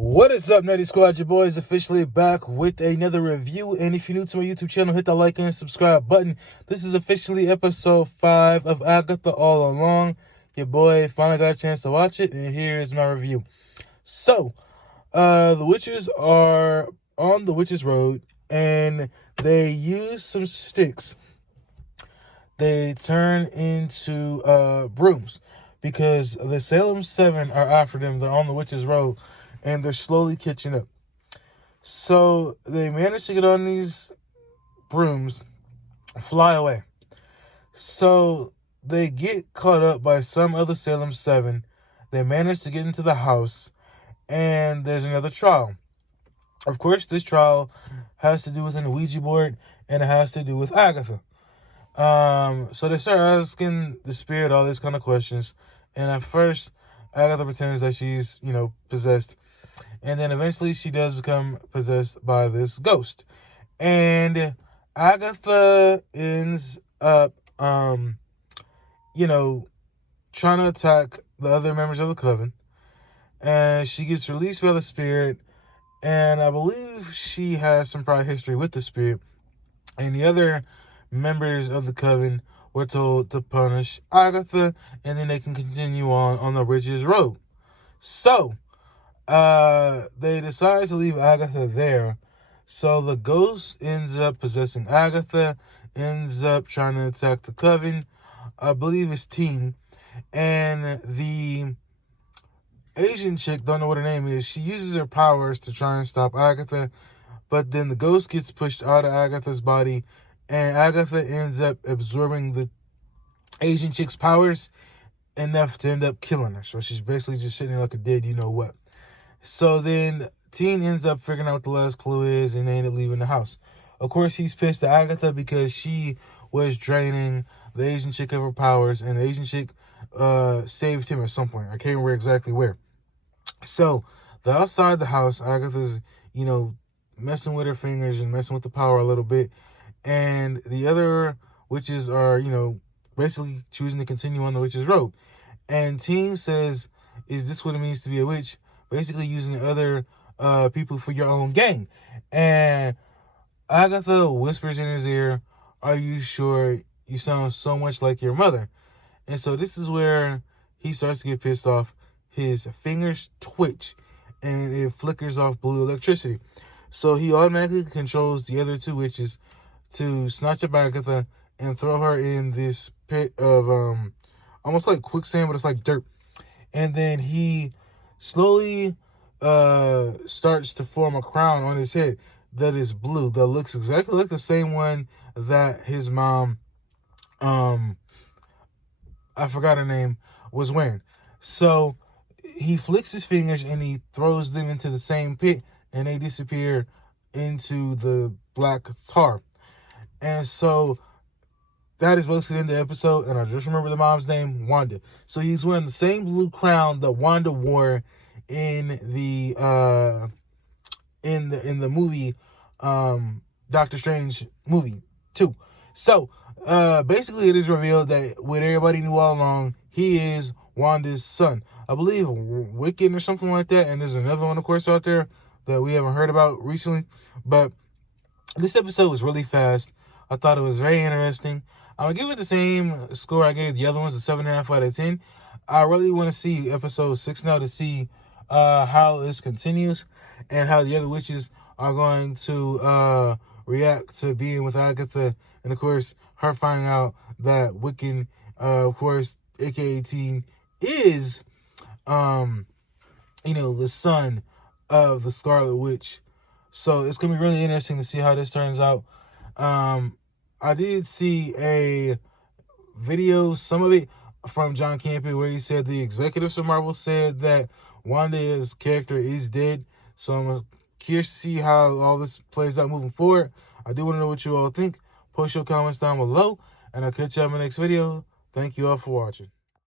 What is up, Nerdy Squad? Your boy is officially back with another review. And if you're new to my YouTube channel, hit that like and subscribe button. This is officially episode 5 of Agatha All Along. Your boy finally got a chance to watch it, and here is my review. So, the witches are on the witches' road, and they use some sticks. They turn into brooms because the Salem 7 are after them. They're on the witches' road, and they're slowly catching up. So they manage to get on these brooms, fly away. So they get caught up by some other Salem 7. They manage to get into the house, and there's another trial. Of course, this trial has to do with an Ouija board, and it has to do with Agatha. So they start asking the spirit all these kind of questions, and at first, Agatha pretends that she's, possessed. And then eventually she does become possessed by this ghost. And Agatha ends up, trying to attack the other members of the coven. And she gets released by the spirit. And I believe she has some prior history with the spirit. And the other members of the coven were told to punish Agatha. And then they can continue on the witch's road. So they decide to leave Agatha there. So the ghost ends up possessing Agatha, ends up trying to attack the coven. I believe it's Teen. And the Asian chick, don't know what her name is, she uses her powers to try and stop Agatha. But then the ghost gets pushed out of Agatha's body, and Agatha ends up absorbing the Asian chick's powers enough to end up killing her. So she's basically just sitting there like a dead you-know-what. So then Teen ends up figuring out what the last clue is, and they end up leaving the house. Of course, he's pissed at Agatha because she was draining the Asian chick of her powers, and the Asian chick saved him at some point. I can't remember exactly where. So, the outside the house, Agatha's, messing with her fingers and messing with the power a little bit. And the other witches are, basically choosing to continue on the witch's road. And Teen says, is this what it means to be a witch? Basically using other people for your own gain. And Agatha whispers in his ear, are you sure? You sound so much like your mother. And so this is where he starts to get pissed off. His fingers twitch, and it flickers off blue electricity. So he automatically controls the other two witches to snatch up Agatha and throw her in this pit of almost like quicksand, but it's like dirt. And then he slowly starts to form a crown on his head that is blue, that looks exactly like the same one that his mom, I forgot her name, was wearing. So he flicks his fingers and he throws them into the same pit, and they disappear into the black tar. And so that is basically the end of the episode, and I just remember the mom's name, Wanda. So he's wearing the same blue crown that Wanda wore in the movie Doctor Strange movie 2. So basically it is revealed that what everybody knew all along, he is Wanda's son. I believe Wiccan or something like that, and there's another one, of course, out there that we haven't heard about recently. But this episode was really fast. I thought it was very interesting. I'm going to give it the same score I gave the other ones, a 7.5 out of 10. I really want to see episode 6 now to see how this continues and how the other witches are going to react to being with Agatha. And, of course, her finding out that Wiccan, of course, a.k.a. Teen, is, the son of the Scarlet Witch. So it's going to be really interesting to see how this turns out. I did see a video, some of it, from John Campbell, where he said the executives from Marvel said that Wanda's character is dead. So I'm curious to see how all this plays out moving forward. I do want to know what you all think. Post your comments down below, and I'll catch you on my next video. Thank you all for watching.